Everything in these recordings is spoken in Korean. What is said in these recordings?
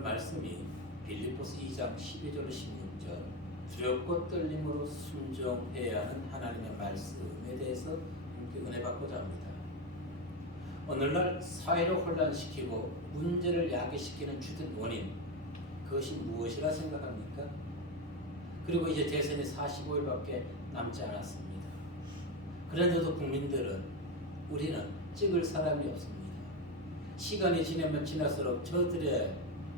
오늘 말씀이 빌립보서 2장 12절 16절 두렵고 떨림으로 순종해야 하는 하나님의 말씀에 대해서 함께 은혜 받고자 합니다. 오늘날 사회를 혼란시키고 문제를 야기시키는 주된 원인, 그것이 무엇이라 생각합니까? 그리고 이제 대선이 45일밖에 남지 않았습니다. 그런데도 국민들은, 우리는 찍을 사람이 없습니다. 시간이 지나면 지날수록 저들의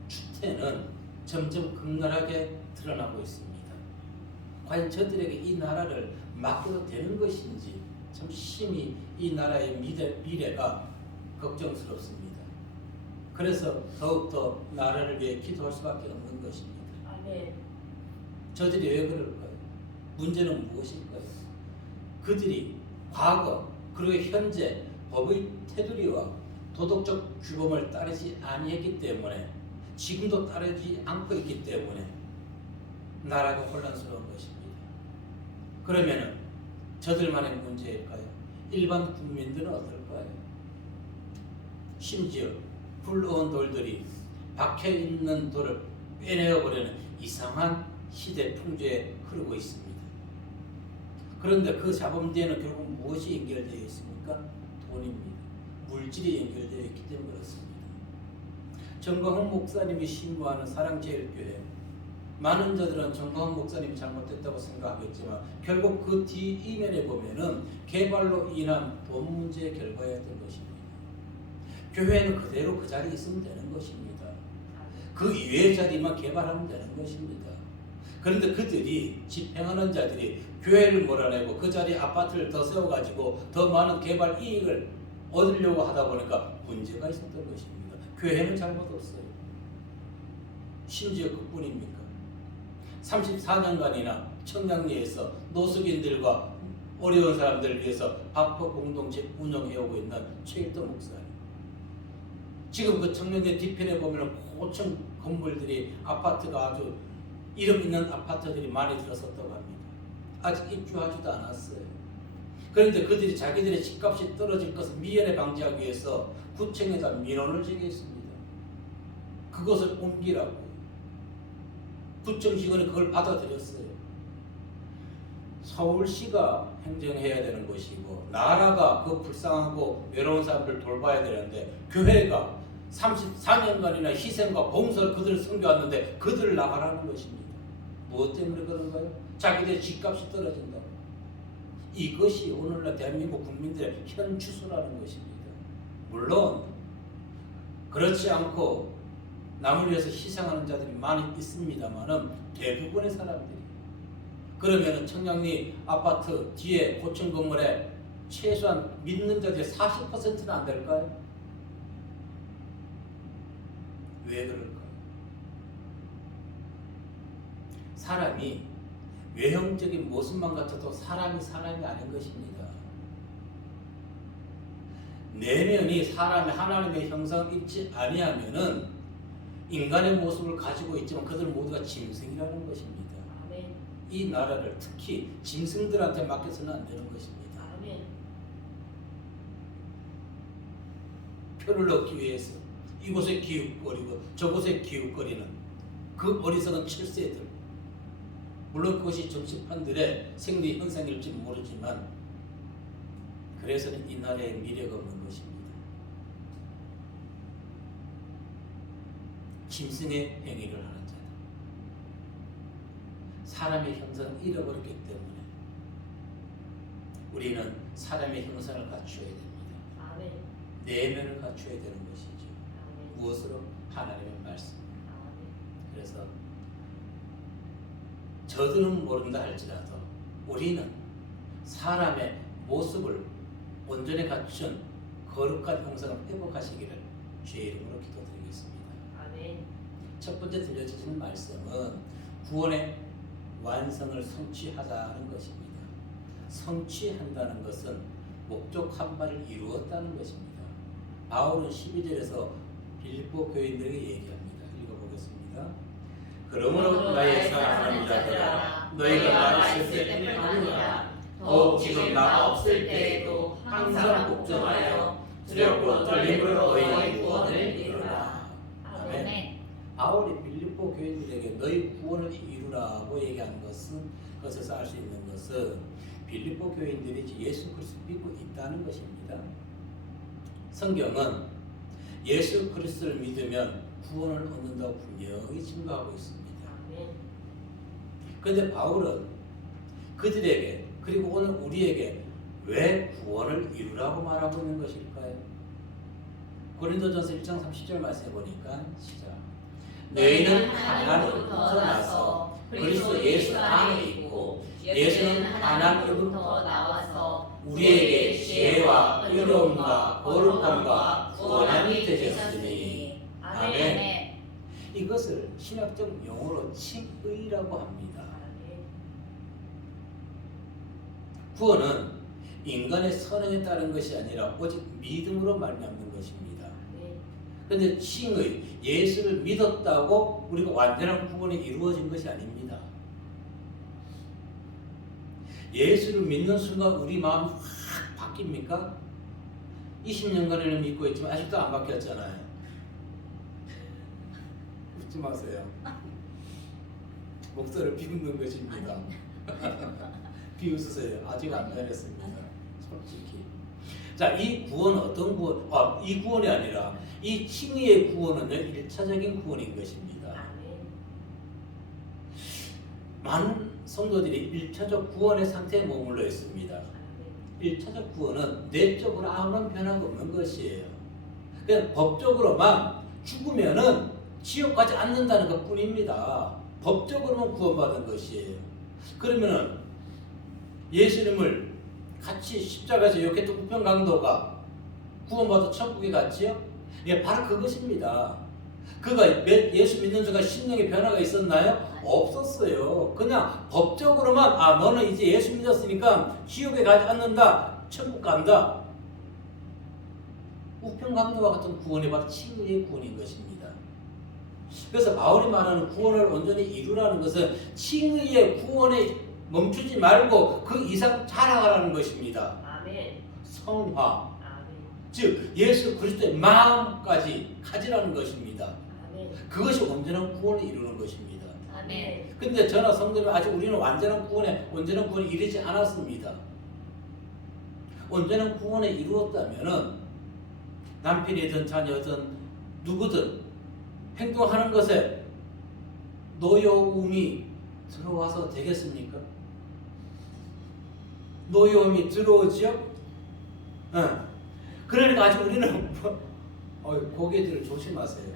추태는 점점 극렬하게 드러나고 있습니다. 과연 저들에게 이 나라를 맡겨도 되는 것인지 참 심히 이 나라의 미래가 걱정스럽습니다. 그래서 더욱더 나라를 위해 기도할 수밖에 없는 것입니다. 아멘. 저들이 왜 그럴까요? 문제는 무엇일까요? 그들이 과거 그리고 현재 법의 테두리와 도덕적 규범을 따르지 아니했기 때문에, 지금도 따르지 않고 있기 때문에 나라가 혼란스러운 것입니다. 그러면은 저들만의 문제일까요? 일반 국민들은 어떨까요? 심지어 굴러온 돌들이 박혀있는 돌을 빼내어버리는 이상한 시대 풍조에 흐르고 있습니다. 그런데 그 자본 뒤에는 결국 무엇이 연결되어 있습니까? 돈입니다. 물질이 연결되어 있기 때문에 그렇습니다. 정광훈 목사님이 신고하는 사랑제일교회, 많은 자들은 정광훈 목사님이 잘못됐다고 생각하겠지만 결국 그 뒤 이면에 보면은 개발로 인한 돈 문제의 결과였던 것입니다. 교회는 그대로 그 자리에 있으면 되는 것입니다. 그 이외의 자리만 개발하면 되는 것입니다. 그런데 그들이, 집행하는 자들이 교회를 몰아내고 그 자리에 아파트를 더 세워가지고 더 많은 개발 이익을 얻으려고 하다 보니까 문제가 있었던 것입니다. 교회는 잘못 없어요. 심지어 그뿐입니까? 34년간이나 청량리에서 노숙인들과 어려운 사람들을 위해서 밥터 공동체 운영해오고 있는 최일도 목사님. 지금 그 청량리 뒤편에 보면 고층 건물들이, 아파트가 아주 이름 있는 아파트들이 많이 들어섰다고 합니다. 아직 입주하지도 않았어요. 그런데 그들이 자기들의 집값이 떨어질 것을 미연에 방지하기 위해서 구청에다 민원을 제기했습니다. 그것을 옮기라고. 구청 직원이 그걸 받아들였어요. 서울시가 행정해야 되는 것이고 나라가 그 불쌍하고 외로운 사람들을 돌봐야 되는데, 교회가 34년간이나 희생과 봉사를 그들을 섬겨왔는데 그들을 나가라는 것입니다. 무엇 때문에 그런가요? 자기들의 집값이 떨어진다고. 이것이 오늘날 대한민국 국민들의 현 추세라는 것입니다. 물론 그렇지 않고 남을 위해서 희생하는 자들이 많이 있습니다만은 대부분의 사람들이, 그러면은 청량리 아파트 뒤에 고층 건물에 최소한 믿는 자들의 40%는 안 될까요? 왜 그럴까요? 사람이 외형적인 모습만 같아도 사람이 아닌 것입니다. 내면이 사람의 하나님의 형상을 입지 아니하면은 인간의 모습을 가지고 있지만 그들 모두가 짐승이라는 것입니다. 아멘. 이 나라를 특히 짐승들한테 맡겨서는 안 되는 것입니다. 아멘. 표를 얻기 위해서 이곳에 기웃거리고 저곳에 기웃거리는 그 어리석은 철새들, 물론 그것이 정치판들의 생리 현상일지 모르지만 그래서는 이 나라에 미래가 없는 것입니다. 짐승의 행위를 하는 자들, 사람의 형상을 잃어버렸기 때문에 우리는 사람의 형상을 갖추어야 됩니다. 아멘. 내면을 갖추어야 되는 것이죠. 아멘. 무엇으로? 하나님의 말씀. 아멘. 그래서 저들은 모른다 할지라도 우리는 사람의 모습을 온전히 갖춘 거룩한 형상을 회복하시기를 주의 이름으로 기도드리겠습니다. 아멘. 첫 번째 들려주시는 말씀은 구원의 완성을 성취하자는 것입니다. 성취한다는 것은 목적 한 바를 이루었다는 것입니다. 바울은 12절에서 빌립보 교인들에게 얘기합니다. 읽어보겠습니다. 그러므로 나의 사랑하는 자들아, 너희가 나 있을 때뿐 아니라 더욱 지금 나 없을 때에도 항상 복종하여 두렵고 떨림으로 너희의 구원을 이루라. 아멘. 바울이 빌립보 교인들에게 너희 구원을 이루라고 얘기한 것에서 알 수 있는 것은 빌립보 교인들이 예수 그리스도 믿고 있다는 것입니다. 성경은 예수 그리스도를 믿으면 구원을 얻는다고 분명히 증거하고 있습니다. 그런데 바울은 그들에게 그리고 오늘 우리에게 왜 구원을 이루라고 말하고 있는 것일까요? 고린도전서 1장 30절 말씀해 보니까 시작. 너희는 하나님으로부터 나서 그리스도 예수 안에 있고 예수는 하나님으로부터 나와서 우리에게 지혜와 의로움과 거룩함과 구원함이 되셨으니. 아멘. 이것을 신학적 용어로 칭의라고 합니다. 구원은 인간의 선행에 따른 것이 아니라 오직 믿음으로 말미암는 것입니다. 그런데 칭의, 예수를 믿었다고 우리가 완전한 구원이 이루어진 것이 아닙니다. 예수를 믿는 순간 우리 마음이 확 바뀝니까? 20년간을 믿고 있지만 아직도 안 바뀌었잖아요. 웃지 마세요. 목소리를 비웃는 것입니다. 비웃으세요. 아직 안 변했습니다. 솔직히. 자, 이 구원은 어떤 구원? 이 구원이 아니라 이 칭의의 구원은요, 1차적인 구원인 것입니다. 많은 성도들이 1차적 구원의 상태에 머물러 있습니다. 1차적 구원은 내적으로 아무런 변화가 없는 것이에요. 그냥 법적으로만 죽으면은 지옥 가지 않는다는 것 뿐입니다. 법적으로만 구원받은 것이에요. 그러면은 예수님을 같이 십자가에서 이렇게 또 우편강도가 구원받아 천국에 갔지요? 예, 바로 그것입니다. 그가 예수 믿는 순간 심령의 변화가 있었나요? 없었어요. 그냥 법적으로만 너는 이제 예수 믿었으니까 지옥에 가지 않는다, 천국 간다. 우편강도와 같은 구원이 바로 칭의의 구원인 것입니다. 그래서 바울이 말하는 구원을 온전히 이루라는 것은 칭의의 구원에 멈추지 말고 그 이상 자라가라는 것입니다. 아멘. 성화. 아멘. 즉 예수 그리스도의 마음까지 가지라는 것입니다. 아멘. 그것이 온전한 구원을 이루는 것입니다. 아멘. 근데 저나 성도님 아직 우리는 온전한 구원에 이르지 않았습니다. 온전한 구원에 이루었다면은 남편이든 자녀든 누구든 행동하는 것에 노여움이 들어와서 되겠습니까? 노여움이 들어오죠? 그러니까 아직 우리는 고개들을 조심하세요.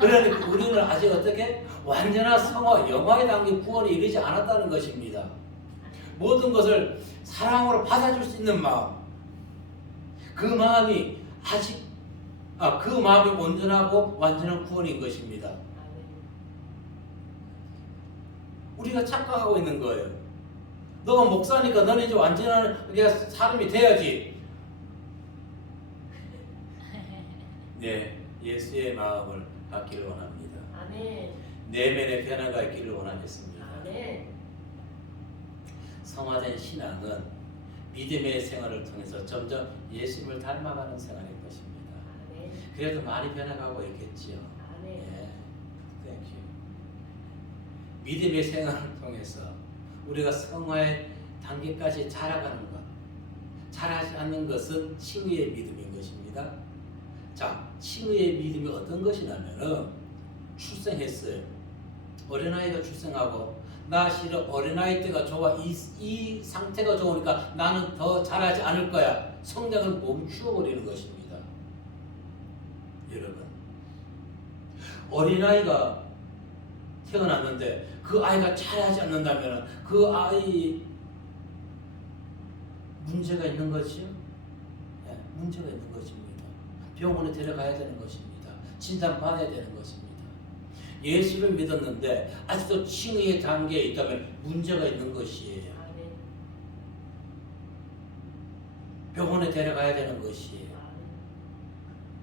그러니까 우리는 아직 어떻게 완전한 성화, 영화의 단계 구원에 이르지 않았다는 것입니다. 모든 것을 사랑으로 받아줄 수 있는 마음, 그 마음이 아직 그 마음이 온전하고 완전한 구원인 것입니다. 우리가 착각하고 있는 거예요. 너가 목사니까 너는 이제 완전한 사람이 돼야지. 네, 예수의 마음을 갖기를 원합니다. 아멘. 내면의 변화가 있기를 원하겠습니다. 아멘. 성화된 신앙은 믿음의 생활을 통해서 점점 예수님을 닮아가는 생활인 것입니다. 아멘. 그래도 많이 변화가고 있겠지요. 아멘. 네. Thank you. 믿음의 생활을 통해서 우리가 성화의 단계까지 자라가는 것, 자라지 않는 것은 칭의의 믿음인 것입니다. 자, 칭의의 믿음이 어떤 것이냐면은 출생했어요. 어린아이가 출생하고 나 싫어, 어린아이 때가 좋아, 이 상태가 좋으니까 나는 더 자라지 않을 거야. 성장을 멈추어 버리는 것입니다. 여러분, 어린아이가 태어났는데 그 아이가 자라지 않는다면 그 아이 문제가 있는 거지요? 네, 문제가 있는 것입니다. 병원에 데려가야 되는 것입니다. 진단받아야 되는 것입니다. 예수를 믿었는데 아직도 칭의의 단계에 있다면 문제가 있는 것이에요. 병원에 데려가야 되는 것이에요.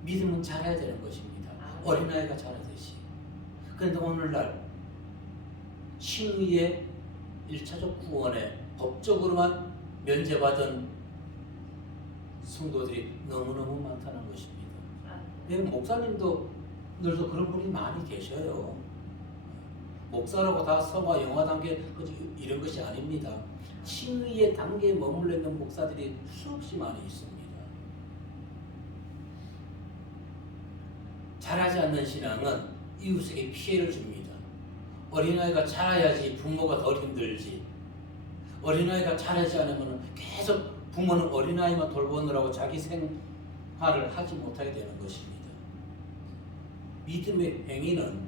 믿음은 자라야 되는 것입니다. 어린아이가 자라듯이. 그런데 오늘날 칭의의 1차적 구원에 법적으로만 면제받은 성도들이 너무너무 많다는 것입니다. 목사님도 오늘도 그런 분이 많이 계셔요. 목사라고 다 성화 영화 단계 이런 것이 아닙니다. 칭의의 단계에 머물러 있는 목사들이 수없이 많이 있습니다. 잘하지 않는 신앙은 이웃에게 피해를 줍니다. 어린아이가 자라야지 부모가 덜 힘들지. 어린아이가 자라지 않으면 계속 부모는 어린아이만 돌보느라고 자기 생활을 하지 못하게 되는 것입니다. 믿음의 행위는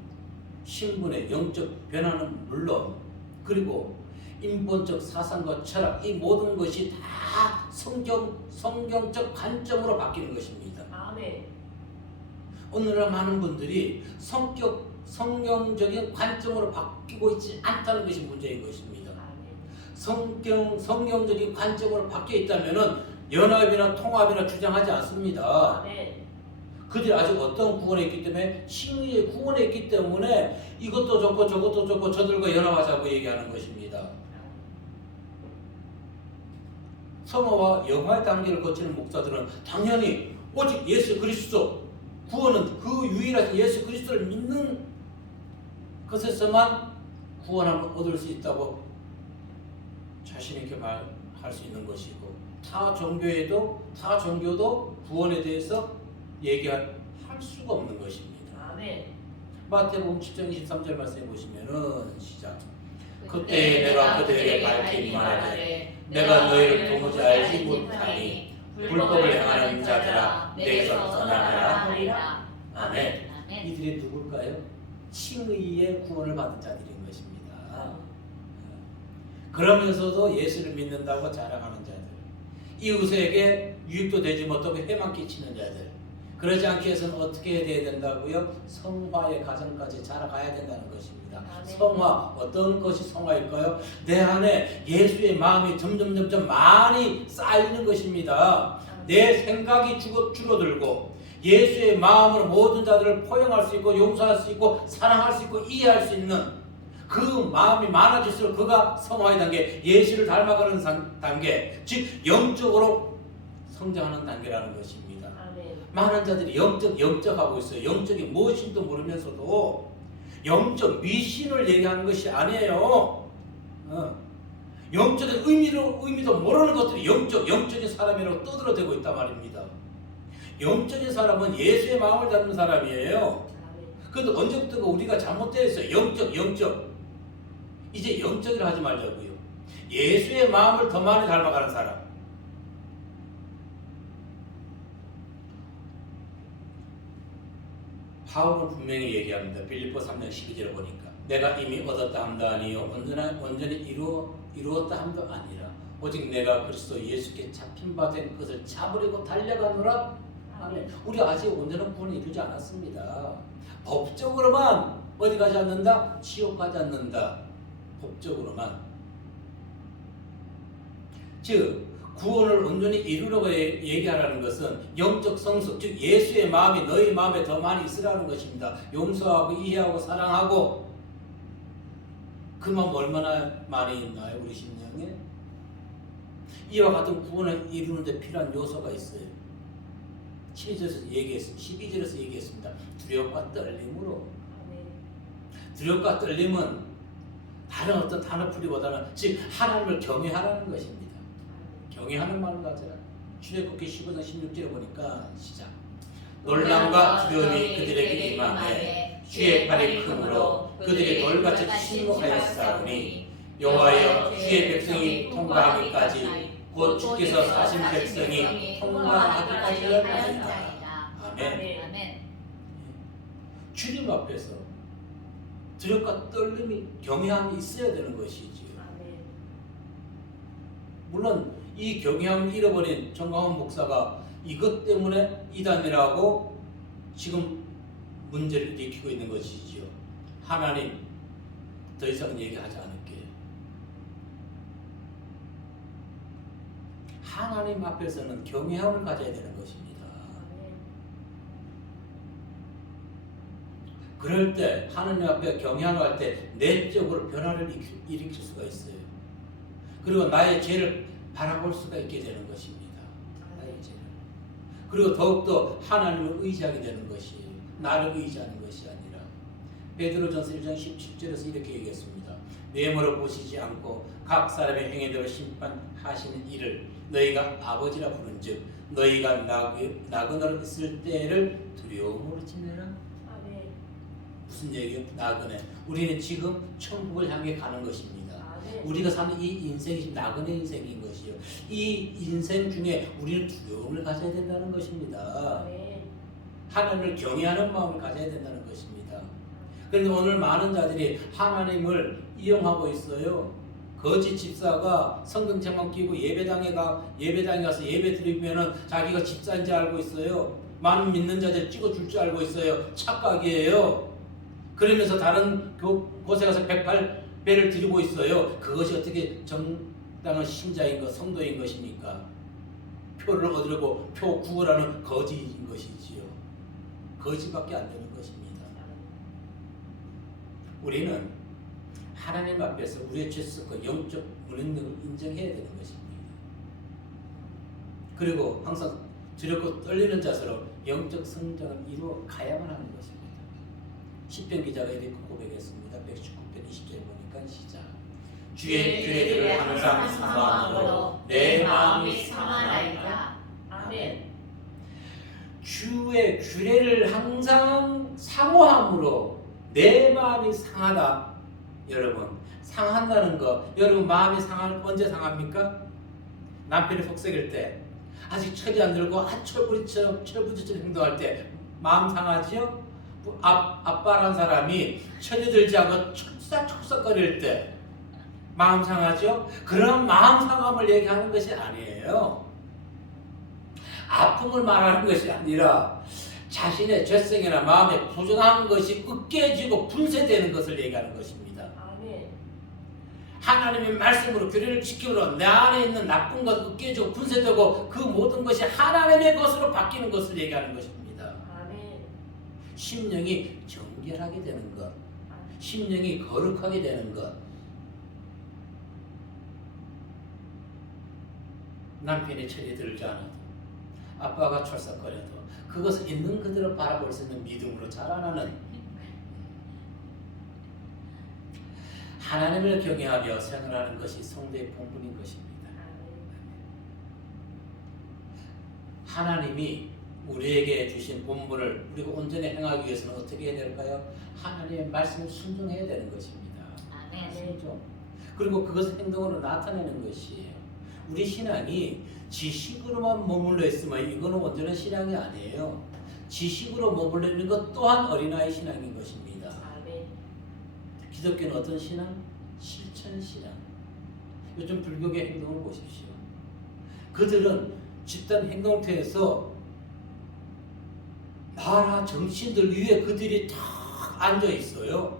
신분의 영적 변화는 물론 그리고 인본적 사상과 철학 이 모든 것이 다 성경적 관점으로 바뀌는 것입니다. 아멘. 오늘날 많은 분들이 성경적인 관점으로 바뀌고 있지 않다는 것이 문제인 것입니다. 성경적인 관점으로 바뀌어 있다면 연합이나 통합이나 주장하지 않습니다. 아멘. 그들이 아직 어떤 구원에 있기 때문에 칭의의 구원에 있기 때문에 이것도 좋고 저것도 좋고 저들과 연합하자고 얘기하는 것입니다. 성화와 영화의 단계를 거치는 목사들은 당연히 오직 예수 그리스도 구원은 그 유일하신 예수 그리스도를 믿는 것에서만 구원함을 얻을 수 있다고 자신 있게 말할 수 있는 것이고 타 종교도 구원에 대해서 얘기할 수가 없는 것입니다. 아멘. 마태복음 7장 23절 말씀해 보시면은 시작. 그때 내가 그들에게 밝히 말하되 내가 너희를 도무지 알지 못하니 불법을 행하는 자들아 내게서 떠나가라 하리라. 아멘. 이들이 누굴까요? 칭의의 구원을 받은 자들인 것입니다. 그러면서도 예수를 믿는다고 자랑하는 자들, 이웃에게 유익도 되지 못하고 해만 끼치는 자들, 그러지 않기 위해서는 어떻게 해야 된다고요? 성화의 과정까지 자라가야 된다는 것입니다. 성화, 어떤 것이 성화일까요? 내 안에 예수의 마음이 점점 많이 쌓이는 것입니다. 내 생각이 줄어들고 예수의 마음으로 모든 자들을 포용할 수 있고 용서할 수 있고 사랑할 수 있고 이해할 수 있는 그 마음이 많아질수록 그가 성화의 단계, 예수를 닮아가는 단계, 즉 영적으로 성장하는 단계라는 것입니다. 아멘. 많은 자들이 영적하고 있어요. 영적이 무엇인지도 모르면서도 영적 미신을 얘기하는 것이 아니에요. 영적인 의미도 모르는 것들이 영적인 사람이라고 떠들어대고 있단 말입니다. 영적인 사람은 예수의 마음을 닮는 사람이에요. 그런데 언제부턴가 우리가 잘못되어 있어요. 영적. 이제 영적이라 하지 말자고요. 예수의 마음을 더 많이 닮아가는 사람. 바울은 분명히 얘기합니다. 빌립보 3장 12절에 보니까 내가 이미 얻었다 함도 아니요 온전히 이루었다 함도 아니라 오직 내가 그리스도 예수께 잡힌 바 된 것을 잡으려고 달려가노라. 아멘. 우리 아직 온전한 구원을 이루지 않았습니다. 법적으로만 어디 가지 않는다? 지옥 가지 않는다. 법적으로만. 즉 구원을 온전히 이루려고 얘기하라는 것은 영적 성숙, 즉 예수의 마음이 너희 마음에 더 많이 있으라는 것입니다. 용서하고 이해하고 사랑하고 그 마음 얼마나 많이 있나요? 우리 심령에? 이와 같은 구원을 이루는 데 필요한 요소가 있어요. 12절에서 얘기했습니다. 두려움과 떨림으로. 두려움과 떨림은 다른 어떤 단어풀이보다는 즉 하나님을 경외하라는 것입니다. 경외하는 마음을 가져라. 출애굽기 15장 16절에 보니까 시작. 놀람과 두려움이 그들에게 임하매 주의 팔이 크므로 그들이 돌같이 침묵하였사오니 여호와여 주의 백성이 통과하기까지 곧 주께서 사신 백성이 통과하기까지를 하리이다. 아멘. 주님 앞에서 두려움과 떨림이 경외함이 있어야 되는 것이지요. 물론 이 경외함을 잃어버린 정광훈 목사가 이것 때문에 이단이라고 지금 문제를 일으키고 있는 것이지요. 하나님 더 이상 얘기하지 않을게요. 하나님 앞에서는 경외함을 가져야 되는 것입니다. 그럴 때 하나님 앞에 경외함을 할 때 내적으로 변화를 일으킬 수가 있어요. 그리고 나의 죄를 바라볼 수가 있게 되는 것입니다. 나의 죄를. 그리고 더욱더 하나님을 의지하게 되는 것이에요. 나를 의지하는 것이 아니라 베드로전서 1장 17절에서 이렇게 얘기했습니다. 뇌물을 보시지 않고 각 사람의 행위대로 심판하시는 이를 너희가 아버지라 부른즉 너희가 나그네로 있을 때를 두려움으로 지내라. 아멘. 무슨 얘기예요? 나그네. 우리는 지금 천국을 향해 가는 것입니다. 아멘. 우리가 사는 이 인생이 지금 나그네 인생인 것이요. 이 인생 중에 우리는 두려움을 가져야 된다는 것입니다. 아멘. 하나님을 경외하는 마음을 가져야 된다는 것입니다. 그런데 오늘 많은 자들이 하나님을 이용하고 있어요. 거짓 집사가 성경책만 끼고 예배당에 가서 예배 드리면은 자기가 집사인지 알고 있어요. 많은 믿는 자들 찍어줄 줄 알고 있어요. 착각이에요. 그러면서 다른 곳에 가서 108배를 드리고 있어요. 그것이 어떻게 정당한 신자인 것, 성도인 것입니까? 표를 얻으려고 표 구걸하는 거짓인 것이지요. 거짓밖에 안 되는 것입니다. 우리는 하나님 앞에서 우리의 죄성과 영적 무능력을 인정해야 되는 것입니다. 그리고 항상 두렵고 떨리는 자세로 영적 성장을 이루어 가야만 하는 것입니다. 시편 기자가 이렇게 고백했습니다. 119편 20절에 보니까 시작. 주의 규례들을 항상 사모함으로 내 마음이 상하나이다. 아멘. 주의 규례를 항상 사모함으로 내 마음이 상하다. 여러분, 상한다는 거, 여러분 마음이 언제 상합니까? 남편이 속삭일 때, 아직 철이 안 들고 철부지처럼 행동할 때 마음 상하지요? 아빠란 사람이 철이 들지 않고 철썩철썩거릴 때 마음 상하죠? 그런 마음 상함을 얘기하는 것이 아니에요. 아픔을 말하는 것이 아니라 자신의 죄성이나 마음에 부정한 것이 으깨지고 분쇄되는 것을 얘기하는 것입니다. 아멘. 하나님의 말씀으로 규례를 지킴으로 내 안에 있는 나쁜 것 으깨지고 분쇄되고 그 모든 것이 하나님의 것으로 바뀌는 것을 얘기하는 것입니다. 아멘. 심령이 정결하게 되는 것, 심령이 거룩하게 되는 것. 남편이 철이 들지 않아도 아빠가 철썩거려도 그것을 있는 그대로 바라볼 수 있는 믿음으로 자라나는 하나님을 경외하며 생활하는 것이 성도의 본분인 것입니다. 하나님이 우리에게 주신 본분을 우리가 온전히 행하기 위해서는 어떻게 해야 될까요? 하나님의 말씀을 순종해야 되는 것입니다. 순종. 그리고 그것을 행동으로 나타내는 것이에요. 우리 신앙이 지식으로만 머물러 있으면 이거는 온전한 신앙이 아니에요. 지식으로 머물러 있는 것 또한 어린아이 신앙인 것입니다. 아멘. 기독교는 어떤 신앙? 실천 신앙. 요즘 불교계 행동을 보십시오. 그들은 집단 행동체에서 나라 정치인들 위에 그들이 탁 앉아 있어요.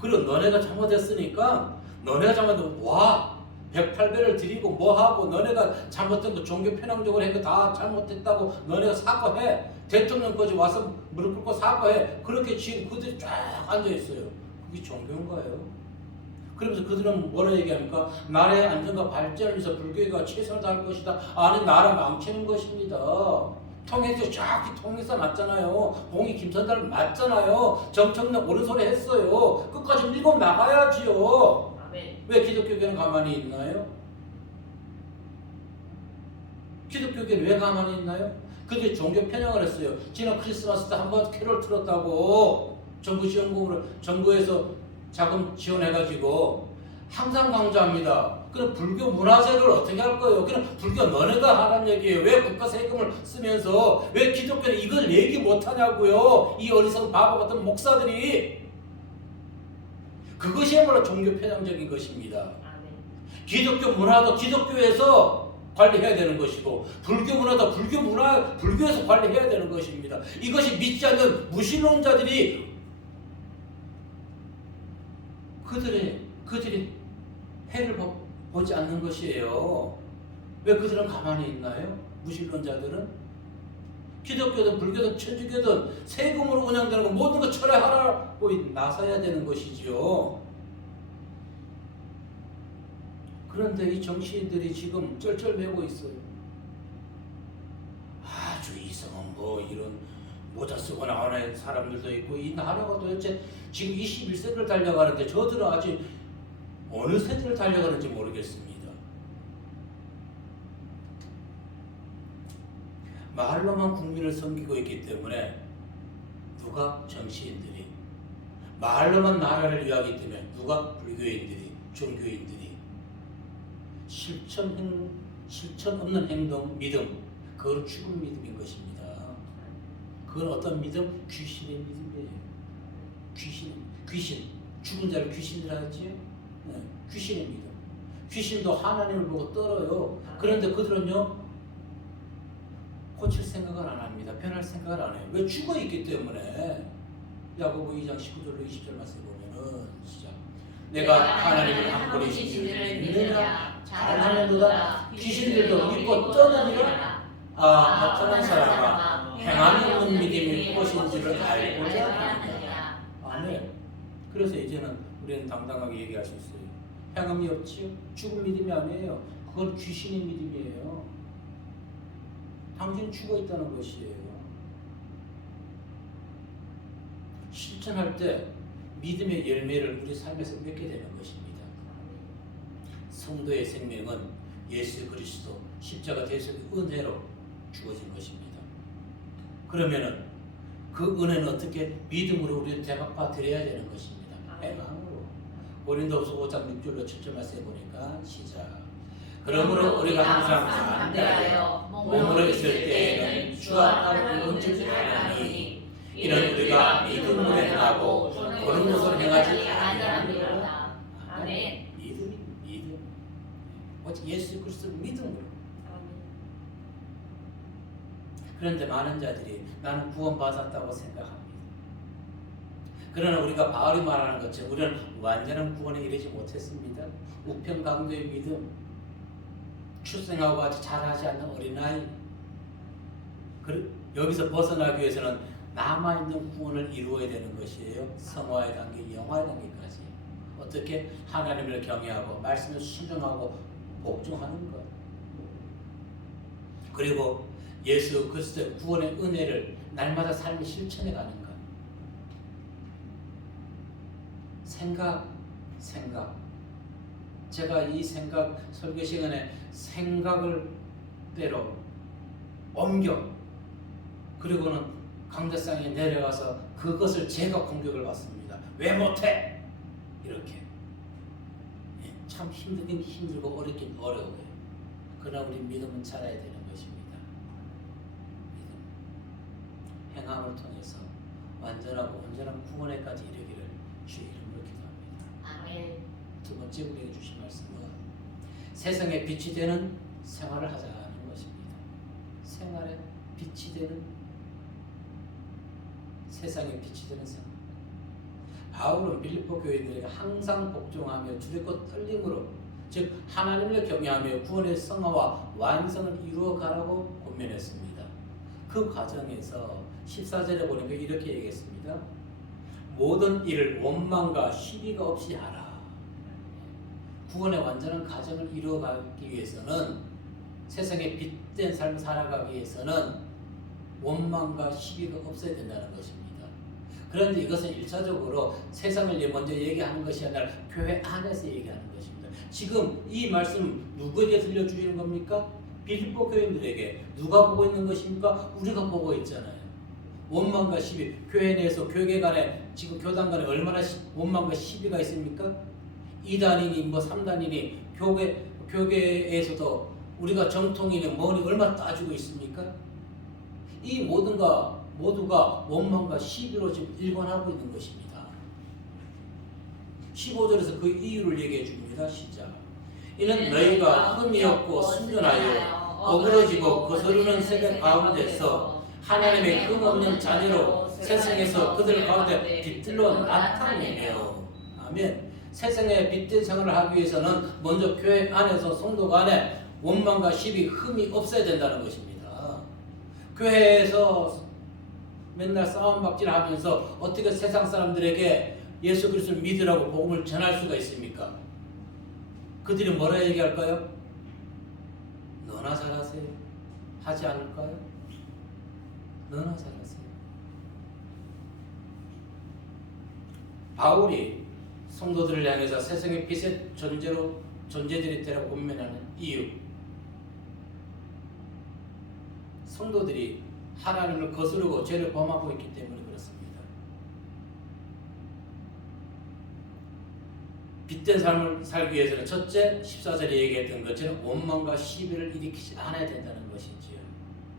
그리고 너네가 잘못했으니까 너네가 잘못했으면 와 108배를 드리고 뭐하고 너네가 잘못된 거 종교 편향적으로 한 거 다 잘못했다고 너네가 사과해. 대통령까지 와서 무릎 꿇고 사과해. 그렇게 지금 그들이 쫙 앉아있어요. 그게 종교인가요? 그러면서 그들은 뭐라 얘기합니까? 나라의 안전과 발전을 위해서 불교가 최선을 다할 것이다. 아니 나라 망치는 것입니다. 통일교 쫙 통일사 맞잖아요. 봉이 김선달 맞잖아요. 정청래 옳은 소리 했어요. 끝까지 밀고 나가야지요. 왜 기독교계는 가만히 있나요? 기독교계는 왜 가만히 있나요? 그들이 종교 편향을 했어요. 지난 크리스마스 때 한번 캐롤 틀었다고 정부 지원금으로 정부에서 자금 지원해가지고 항상 강조합니다. 그럼 불교 문화재를 어떻게 할 거예요? 그럼 불교 너네가 하라는 얘기예요. 왜 국가 세금을 쓰면서 왜 기독교는 이걸 얘기 못하냐고요? 이 어리석은 바보 같은 목사들이. 그것이야말로 종교 편향적인 것입니다. 기독교 문화도 기독교에서 관리해야 되는 것이고 불교 문화도 불교에서 관리해야 되는 것입니다. 이것이 믿지 않는 무신론자들이 그들이 해를 보지 않는 것이에요. 왜 그들은 가만히 있나요? 무신론자들은 기독교든 불교든 천주교든 세금으로 운영되는 거 모든 거 철회하라고 나서야 되는 것이죠. 그런데 이 정치인들이 지금 쩔쩔매고 있어요. 아주 이상한 모자 쓰고 나오는 사람들도 있고 이 나라가 도대체 지금 21세기를 달려가는데 저들은 아직 어느 세대를 달려가는지 모르겠습니다. 말로만 국민을 섬기고 있기 때문에 누가 정치인들이 말로만 나라를 위하기 때문에 누가 불교인들이 종교인들이 실천 없는 행동 믿음 그건 죽은 믿음인 것입니다. 그건 어떤 믿음? 귀신의 믿음이에요. 귀신 죽은 자를 귀신이라 하지요. 네, 귀신의 믿음. 귀신도 하나님을 보고 떨어요. 그런데 그들은요 고칠 생각을 안 합니다. 변할 생각을 안 해요. 왜? 죽어 있기 때문에. 야고보 2장 19절로 20절 말씀 보면은 시작. 내가 하나님을 한 분이신 줄을 믿느냐 잘하는도다. 귀신들도 믿고 떠나니라. 나타난 사람아 행함이 없는 믿음이 무엇인 줄을 알고자 하느냐. 아멘. 그래서 이제는 우리는 당당하게 얘기할 수 있어요. 행함이 없지요? 죽은 믿음이 아니에요. 그건 귀신의 믿음이에요. 당신 죽어 있다는 것이에요. 실천할 때 믿음의 열매를 우리 삶에서 맺게 되는 것입니다. 성도의 생명은 예수 그리스도 십자가 대속의 은혜로 주어진 것입니다. 그러면은 그 은혜는 어떻게 믿음으로 우리는 대박파 드려야 되는 것입니다. 행함으로. 고린도후서 5장 6절로 7절 말씀해 보니까 시작. 그러므로 우리가 항상 반대하여 몸으로 있을 때에는 주와 은총을 하나니 이는 우리가 믿음으로 행하고 보는 것으로 행하지 아니함이로다. 아멘. 믿음. 오직 예수 그리스도 믿음으로. 그런데 많은 자들이 나는 구원받았다고 생각합니다. 그러나 우리가 바울이 말하는 것처럼 우리는 완전한 구원에 이르지 못했습니다. 우편강도의 믿음, 출생하고 아직 자라지 않는 어린아이, 여기서 벗어나기 위해서는 남아있는 구원을 이루어야 되는 것이에요. 성화의 단계, 영화의 단계까지. 어떻게? 하나님을 경외하고 말씀을 순종하고 복종하는 것. 그리고 예수 그리스도의 구원의 은혜를 날마다 삶에 실천해 가는 것. 생각. 제가 이 생각 설교 시간에 생각을 때로 옮겨 그리고는 강대상에 내려가서 그것을 제가 공격을 받습니다. 왜 못해? 이렇게. 참 힘들긴 힘들고 어렵긴 어려워요. 그러나 우리 믿음은 자라야 되는 것입니다. 믿음. 행함을 통해서 완전하고 온전한 구원에까지 이르기를 주의 이름으로 기도합니다. 아멘. 두 번째 우리에게 주신 말씀은 세상에 빛이 되는 생활을 하자는 것입니다. 생활에 빛이 되는 세상에 빛이 되는 생활. 바울은 빌립보 교인들에게 항상 복종하며 두렵고 떨림으로 즉 하나님을 경외하며 구원의 성화와 완성을 이루어 가라고 권면했습니다. 그 과정에서 14절에 보니까 이렇게 얘기했습니다. 모든 일을 원망과 시비가 없이 하라. 구원의 완전한 가정을 이루어가기 위해서는 세상에 빛된 삶을 살아가기 위해서는 원망과 시비가 없어야 된다는 것입니다. 그런데 이것은 1차적으로 세상을 먼저 얘기하는 것이 아니라 교회 안에서 얘기하는 것입니다. 지금 이 말씀 누구에게 들려주시는 겁니까? 빌립보 교인들에게. 누가 보고 있는 것입니까? 우리가 보고 있잖아요. 원망과 시비. 교회 내에서 교계 간에 지금 교단 간에 얼마나 원망과 시비가 있습니까? 2단이니 3단이니 교계에서도 우리가 정통이니 뭐니 얼마나 따지고 있습니까? 이 모두가 원망과 시비로 지금 일관하고 있는 것입니다. 15절에서 그 이유를 얘기해 줍니다. 시작. 이는 너희가 흠이 없고 순전하여 어그러지고 거스르는 세대 가운데서 하나님의 흠없는 자녀로 세상에서 그들 가운데 빛들로 나타내며. 아멘. 세상에 빛된 생활을 하기 위해서는 먼저 교회 안에서 성도 간에 원망과 시비, 흠이 없어야 된다는 것입니다. 교회에서 맨날 싸움박질 하면서 어떻게 세상 사람들에게 예수 그리스도를 믿으라고 복음을 전할 수가 있습니까? 그들이 뭐라 얘기할까요? 너나 잘하세요. 하지 않을까요? 너나 잘하세요. 바울이 성도들을 향해서 세상의 빛의 존재들이 되라고 권면하는 이유, 성도들이 하나님을 거스르고 죄를 범하고 있기 때문에 그렇습니다. 빛된 삶을 살기 위해서는 첫째 14절에 얘기했던 것처럼 원망과 시비를 일으키지 않아야 된다는 것이지요.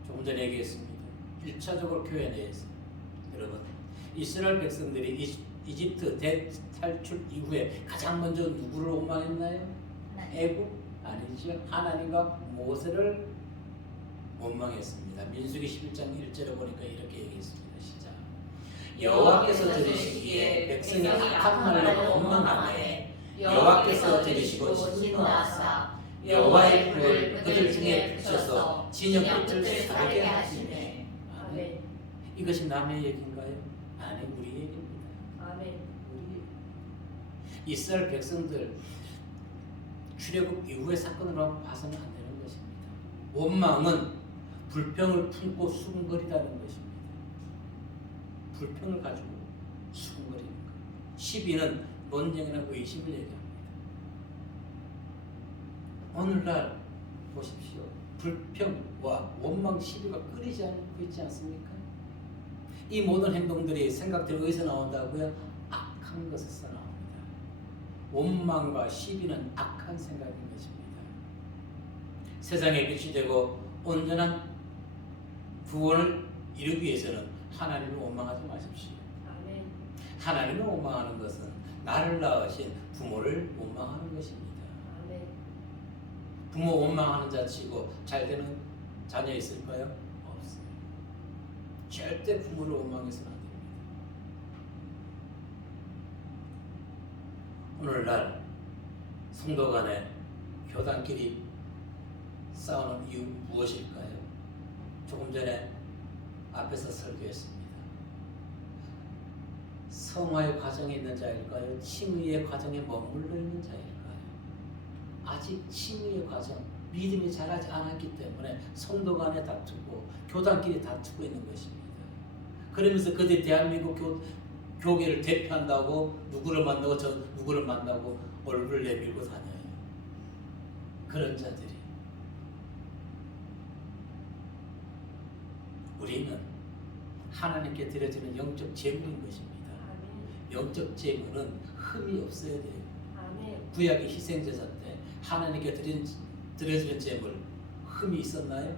조금 전에 얘기했습니다. 1차적으로 교회 내에서 여러분, 이스라엘 백성들이 이집트 대탈출 이후에 가장 먼저 누구를 원망했나요? 애굽? 아니죠. 하나님과 모세를 원망했습니다. 민수기 11장 1절에 보니까 이렇게 얘기했습니다. 시작. 여호와께서 들으시기에 백성이 악한 말로 원망하네. 여호와께서 들으시고 진노하사 여호와의 불을 그들 중에 비춰서 진영 끝을 살게 하시네. 아멘. 이것이 남의 얘기인가요? 아니, 우리 얘기입니다. 아멘. 우리 이스라엘 백성들 출애굽 이후의 사건으로 봐서는 안 되는 것입니다. 원망은 불평을 품고 수군거리다는 것입니다. 불평을 가지고 수군거리는 것. 시비는 논쟁이나 의심을 얘기합니다. 오늘날 보십시오. 불평과 원망, 시비가 끊이지 않고 있지 않습니까? 이 모든 행동들이 생각들이 어디서 나온다고요? 악한 것에서 나옵니다. 원망과 시비는 악한 생각인 것입니다. 세상에 빛이 되고 온전한 구원을 이루기 위해서는 하나님을 원망하지 마십시오. 아멘. 하나님을 원망하는 것은 나를 낳으신 부모를 원망하는 것입니다. 아멘. 부모 원망하는 자치고 잘 되는 자녀 있을까요? 없어요. 절대 부모를 원망해서는 안 됩니다. 오늘날 성도 간에 교단끼리 싸우는 이유 무엇일까요? 조금 전에 앞에서 설교했습니다. 성화의 과정에 있는 자일까요? 칭의의 과정에 머물러 있는 자일까요? 아직 칭의의 과정, 믿음이 자라지 않았기 때문에 성도 간에 다투고 교단끼리 다투고 있는 것입니다. 그러면서 그들이 대한민국 교계를 대표한다고 누구를 만나고 저 누구를 만나고 얼굴을 내밀고 다녀요. 그런 자들이. 우리는 하나님께 드려지는 영적 제물인 것입니다. 아멘. 영적 제물은 흠이 없어야 돼요. 아멘. 구약의 희생제사 때 하나님께 드려지는 제물 흠이 있었나요?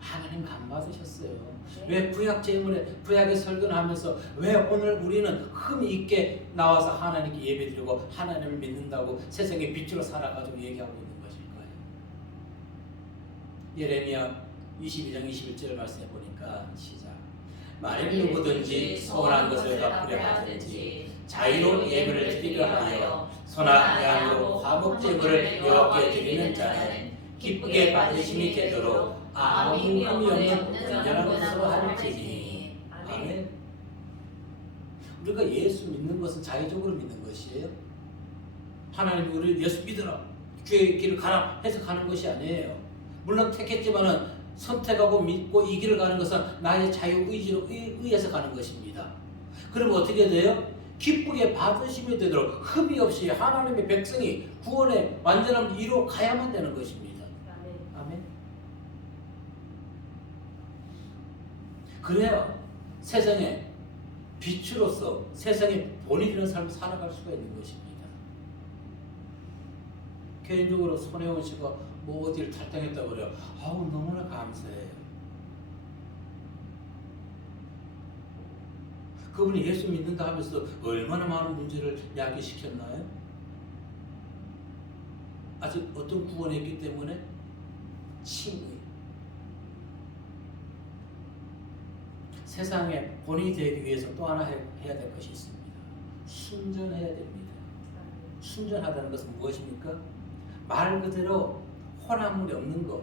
하나님 안 받으셨어요. 네. 왜 구약의 설교를 하면서 왜 오늘 우리는 흠이 있게 나와서 하나님께 예배드리고 하나님을 믿는다고 세상의 빛으로 살아가지고 얘기하고 있는 것일까요? 예레미야 22장 21절 말씀해 보니까 시작. 만일 누구든지 소원한 것을 갚으려 하든지 자유로 예물을 드리려 하여 소나 양으로 화목제물을 여호와께 드리는 자는 기쁘게 받으심이 되도록 아무 흠이 없는 온전한 것으로 할지니. 아멘. 우리가 예수 믿는 것은 자의적으로 믿는 것이에요. 하나님이 우리를 예수 믿으라, 주의 길을 가라 해서 가는 것이 아니에요. 물론 택했지만은 선택하고 믿고 이 길을 가는 것은 나의 자유의지로 의해서 가는 것입니다. 그러면 어떻게 돼요? 기쁘게 받으심이 되도록 흠이 없이 하나님의 백성이 구원의 완전함을 이루어 가야만 되는 것입니다. 아멘. 아멘. 그래야 세상에 빛으로서 세상에 본이 되는 삶을 살아갈 수가 있는 것입니다. 개인적으로 손혜원 씨가 뭐 어디를 탈당했다고 그래요. 아우, 너무나 감사해요. 그분이 예수 믿는다 하면서 얼마나 많은 문제를 야기시켰나요? 아직 어떤 구원이 있기 때문에 칭의. 세상에 본인이 되기 위해서 또 하나 해야 될 것이 있습니다. 순전해야 됩니다. 순전하다는 것은 무엇입니까? 말 그대로 혼합물이 없는 것.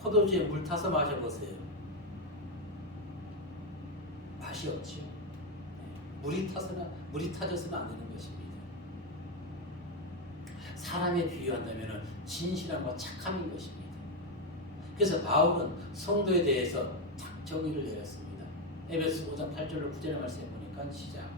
포도주에 물 타서 마셔보세요. 맛이 없지요. 물이 타져서는 안 되는 것입니다. 사람에 비유한다면 진실함과 착함인 것입니다. 그래서 바울은 성도에 대해서 딱 정의를 내렸습니다. 에베소 5장 8절로 9절의 말씀에 보니까 시작.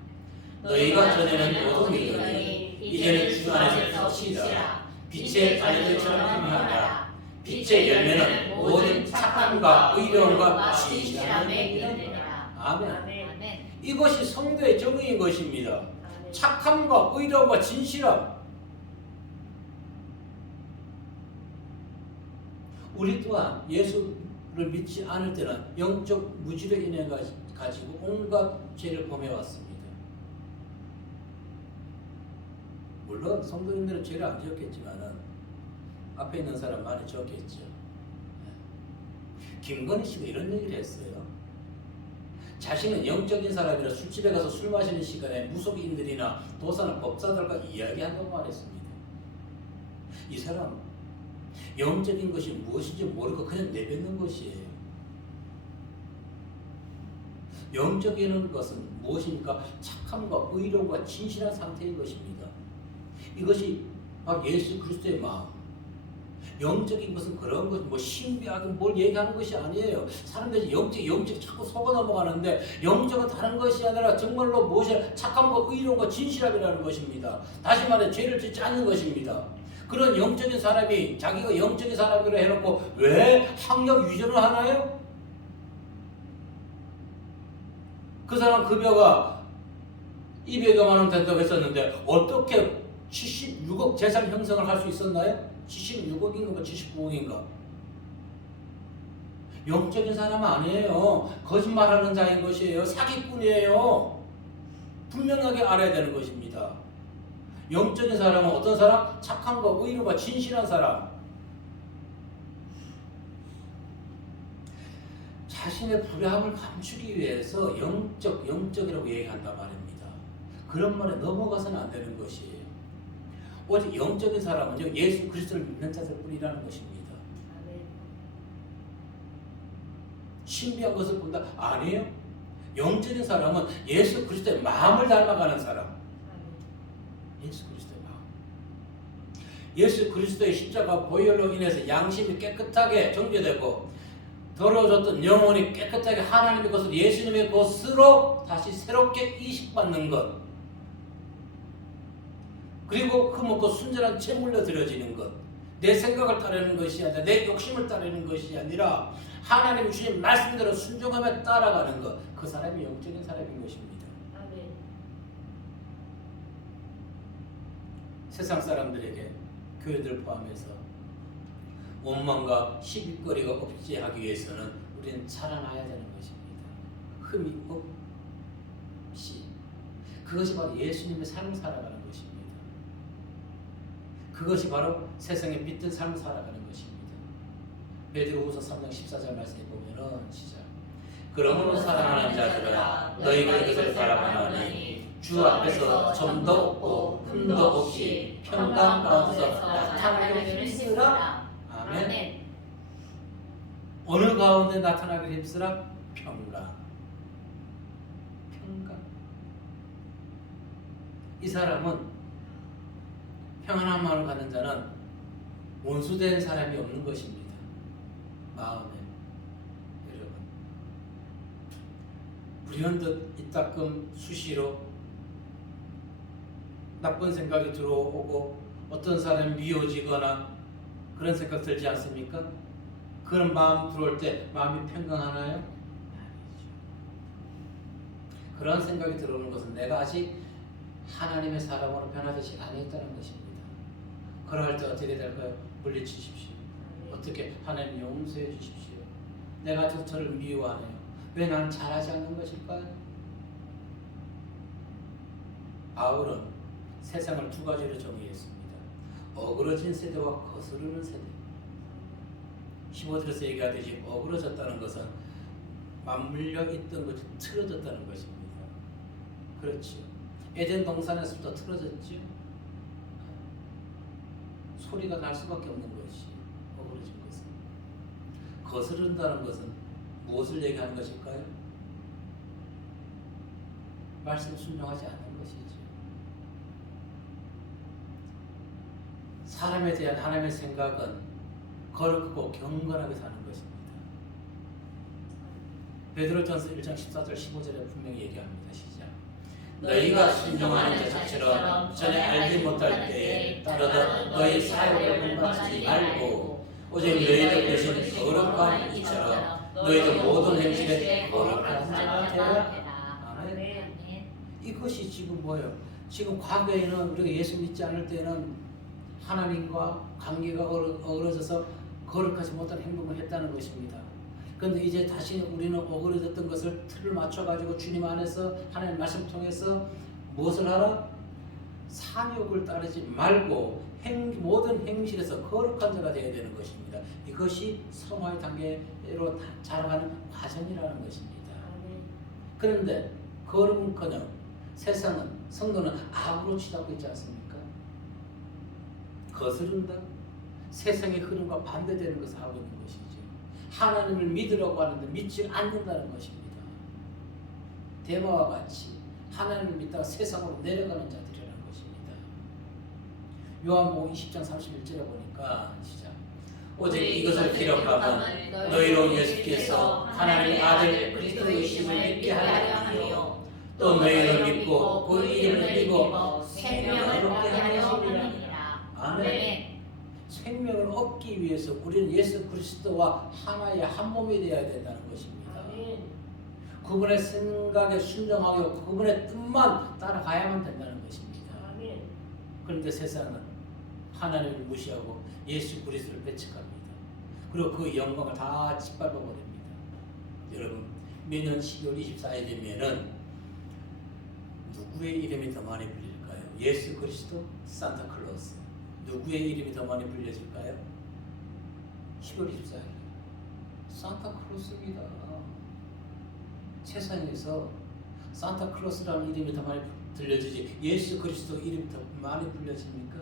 너희가 전에는 어둠이더니 이제는 주 안에서 빛이라. 빛의 자녀들처럼 행하라. 빛의 열매는 모든 착함과 의로움과 진실함에 이르느니라. 아멘. 아멘. 이것이 성도의 정의인 것입니다. 착함과 의로움과 진실함. 우리 또한 예수를 믿지 않을 때는 영적 무지로 인해 가지고 온갖 죄를 범해왔습니다. 물론 성도님들은 죄를 안 지었겠지만은 앞에 있는 사람 많이 지었겠죠. 김건희 씨가 이런 얘기를 했어요. 자신은 영적인 사람이라 술집에 가서 술 마시는 시간에 무속인들이나 도사나 법사들과 이야기한다고 말했습니다. 이 사람 영적인 것이 무엇인지 모르고 그냥 내뱉는 것이에요. 영적인 것은 무엇입니까? 착함과 의로움과 진실한 상태인 것입니다. 이것이 바로 예수 그리스도의 마음. 영적인 것은 그런 것, 신비하게 뭘 얘기하는 것이 아니에요. 사람들이 영적 자꾸 속아 넘어가는데 영적은 다른 것이 아니라 정말로 무엇이 착함과 의로움과 진실함이라는 것입니다. 다시 말해 죄를 짓지 않는 것입니다. 그런 영적인 사람이 자기가 영적인 사람이라 해놓고 왜 학력 위조를 하나요? 그 사람 급여가 200여만 원 된다고 했었는데 어떻게 76억 재산 형성을 할 수 있었나요? 76억인가 79억인가? 영적인 사람 아니에요. 거짓말하는 자인 것이에요. 사기꾼이에요. 분명하게 알아야 되는 것입니다. 영적인 사람은 어떤 사람? 착함과 의로움과 진실한 사람. 자신의 불량을 감추기 위해서 영적이라고 얘기한단 말입니다. 그런 말에 넘어가서는 안 되는 것이에요. 오직 영적인 사람은요, 예수 그리스도를 믿는 자들 뿐이라는 것입니다. 신비한 것을 본다? 아니에요. 영적인 사람은 예수 그리스도의 마음을 닮아가는 사람. 예수 그리스도의 마음. 예수 그리스도의 십자가 보혈로 인해서 양심이 깨끗하게 정죄되고 더러워졌던 영혼이 깨끗하게 하나님의 것으로 예수님의 것으로 다시 새롭게 이식받는 것. 그리고 그 먹고 순전한 제물로 드려지는 것. 내 생각을 따르는 것이 아니라 내 욕심을 따르는 것이 아니라 하나님 주신 말씀대로 순종하며 따라가는 것. 그 사람이 영적인 사람인 것입니다. 아멘. 세상 사람들에게 교회들 포함해서 원망과 시비거리가 없지 하기 위해서는 우리는 살아나야 되는 것입니다. 흠이 없이. 그것이 바로 예수님의 삶을 살아가는 것입니다. 그것이 바로 세상에 빛든 삶을 살아가는 것입니다. 베드로후서 3장 14절 말씀에 보면은 시작. 그러므로 사랑하는 자들아 너희가 이것을 바라보나니 주 앞에서 점도 없고 흠도 없이 평강 가운데서 나타나기를 힘쓰라. 아멘. 어느 가운데 나타나기를 힘쓰라? 평강. 이 사람은 평안한 마음을 갖는 자는 원수된 사람이 없는 것입니다. 마음에. 여러분, 불현듯 이따금 수시로 나쁜 생각이 들어오고 어떤 사람이 미워지거나 그런 생각 들지 않습니까? 그런 마음 들어올 때 마음이 평강하나요? 아니죠. 그런 생각이 들어오는 것은 내가 아직 하나님의 사람으로 변화되지 아니했다는 것입니다. 그럴 때 어떻게 될까요? 물리치십시오. 어떻게? 하나님 용서해 주십시오. 내가 저를 미워하네요. 왜 나는 잘하지 않는 것일까요? 바울은 세상을 두 가지로 정의했습니다. 어그러진 세대와 거스르는 세대. 15절에서 얘기하듯이 어그러졌다는 것은 맞물려 있던 것이 틀어졌다는 것입니다. 그렇죠. 에덴 동산에서부터 틀어졌죠. 소리가 날 수밖에 없는 것이 어그러진 것은. 거스른다는 것은 무엇을 얘기하는 것일까요? 말씀 순종하지 않는 것이죠. 사람에 대한 하나님의 생각은 거룩하고 경건하게 사는 것입니다. 베드로전서 1장 14절 15절에 분명히 얘기합니다. 시작. 너희가 순종하는 자처럼 전에 알지 못할 때에 따르던 너희 사역을 본받지 말고 오직 너희들 대신 거룩한 이처럼 너희들 모든 행실에 거룩한 자가 되라. 아멘. 이것이 지금 뭐예요? 지금 과거에는 우리가 예수 믿지 않을 때는 하나님과 관계가 어그러져서 거룩하지 못한 행동을 했다는 것입니다. 그런데 이제 다시 우리는 어그러졌던 것을 틀을 맞춰가지고 주님 안에서 하나님 말씀 통해서 무엇을 하라? 상욕을 따르지 말고 모든 행실에서 거룩한 자가 되어야 되는 것입니다. 이것이 성화의 단계로 자라가는 과정이라는 것입니다. 그런데 거룩은커녕 세상은 성도는 악으로 치닫고 있지 않습니까? 거스른다. 세상의 흐름과 반대되는 것을 하고 있는 것이죠. 하나님을 믿으려고 하는데 믿지 않는다는 것입니다. 대마와 같이 하나님을 믿다가 세상으로 내려가는 자들이라는 것입니다. 요한복음 20장 31절에 보니까 시작. 오직 이것을 기록하면 너희로 예수께서 하나님의 아들 그리스도이심을 믿게 하려 하며 또 너희를 믿고 그 이름을 믿고 생명을 얻게 하려 함이니라. 아멘. 생명을 얻기 위해서 우리는 예수 그리스도와 하나의 한 몸이 되어야 된다는 것입니다. 아멘. 그분의 생각에 순종하고 그분의 뜻만 따라가야만 된다는 것입니다. 아멘. 그런데 세상은 하나님을 무시하고 예수 그리스도를 배척합니다. 그리고 그 영광을 다 짓밟아 버립니다. 여러분, 매년 12월 24일 되면은 누구의 이름이 더 많이 불릴까요? 예수 그리스도, 산타클로스. 누구의 이름이 더 많이 불려질까요? 10월 24일 산타클로스입니다. 세상에서 산타클로스라는 이름이 더 많이 들려지지 예수 그리스도 이름이 더 많이 불려집니까?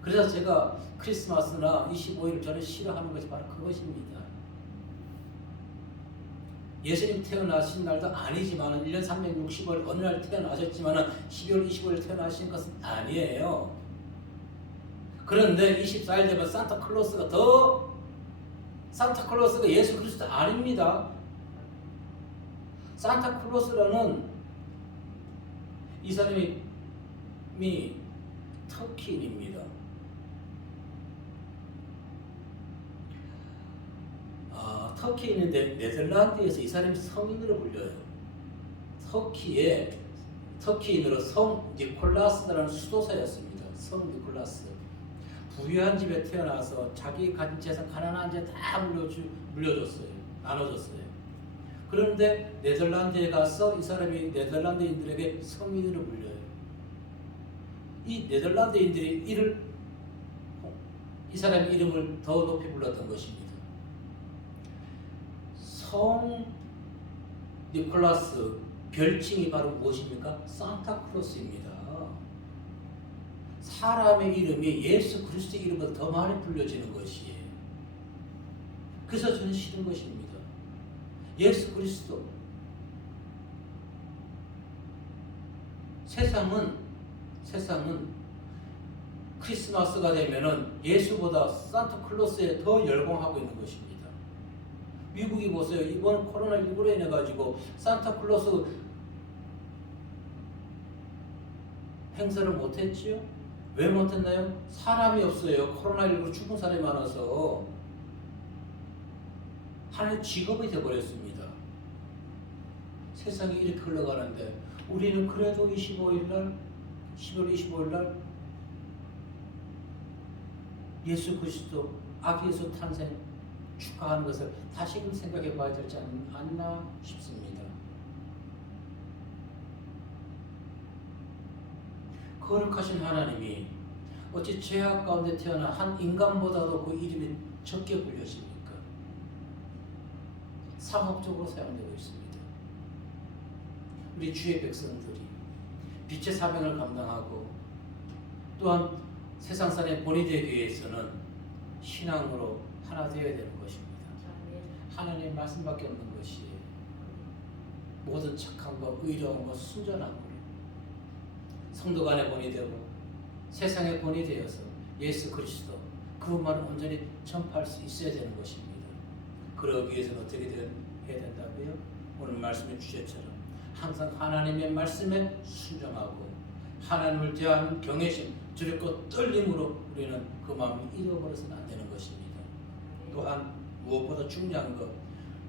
그래서 제가 크리스마스나 25일을 저는 싫어하는 것이 바로 그것입니다. 예수님 태어나신 날도 아니지만 1년 365일 어느 날 태어나셨지만 12월 25일 태어나신 것은 아니에요. 그런데 24일 되면 산타클로스가 예수 그리스도 아닙니다. 산타클로스라는 이 사람이 터키인입니다. 터키인인데 네덜란드에서 이 사람이 성인으로 불려요. 터키인으로 성 니콜라스라는 수도사였습니다. 성 니콜라스. 부유한 집에 태어나서 자기 가진 재산 가난한 자 다 물려줬어요. 나눠줬어요. 그런데 네덜란드에 가서 이 사람이 네덜란드인들에게 성인으로 불려요. 이 네덜란드인들이 이 사람의 이름을 더 높이 불렀던 것입니다. 성 니콜라스 별칭이 바로 무엇입니까? 산타클로스입니다. 사람의 이름이 예수 그리스도의 이름보다 더 많이 불려지는 것이에요. 그래서 저는 싫은 것입니다. 예수 그리스도. 세상은 크리스마스가 되면은 예수보다 산타클로스에 더 열광하고 있는 것입니다. 미국이 보세요. 이번 코로나19로 인해 가지고 산타클로스 행사를 못했지요? 왜 못했나요? 사람이 없어요. 코로나19로 죽은 사람이 많아서 하나의 직업이 되어버렸습니다. 세상이 이렇게 흘러가는데 우리는 그래도 10월 25일날 예수 그리스도 아기 예수 탄생 축하하는 것을 다시금 생각해 봐야 되지 않나 싶습니다. 거룩하신 하나님이 어찌 죄악 가운데 태어난 한 인간보다도 그 이름이 적게 불려집니까? 상업적으로 사용되고 있습니다. 우리 주의 백성들이 빛의 사명을 감당하고 또한 세상산의 본이 되기 위해서는 신앙으로 하나 되어야 되는 것입니다. 하나님의 말씀밖에 없는 것이에요. 모든 착함과 의로움과 순전함으로 성도 간의 본이 되고 세상의 본이 되어서 예수 그리스도 그분만을 온전히 전파할 수 있어야 되는 것입니다. 그러기 위해서는 어떻게 해야 된다고요? 오늘 말씀해 주셨처럼 항상 하나님의 말씀에 순종하고 하나님을 대하는 경외심, 두렵고 떨림으로 우리는 그 마음을 잃어버려서는 안 되는 것입니다. 또한 무엇보다 중요한 것,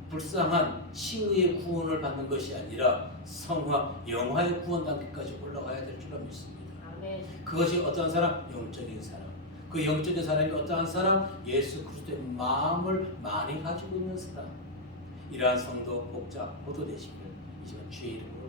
불쌍한 치의의 구원을 받는 것이 아니라 성화, 영화의 구원 단계까지 올라가야 될 줄로 믿습니다. 아멘. 그것이 어떠한 사람? 영적인 사람. 그 영적인 사람이 어떠한 사람? 예수 그리스도의 마음을 많이 가지고 있는 사람. 이러한 성도, 목자, 모두 되시길 이 시간 주의 이름으로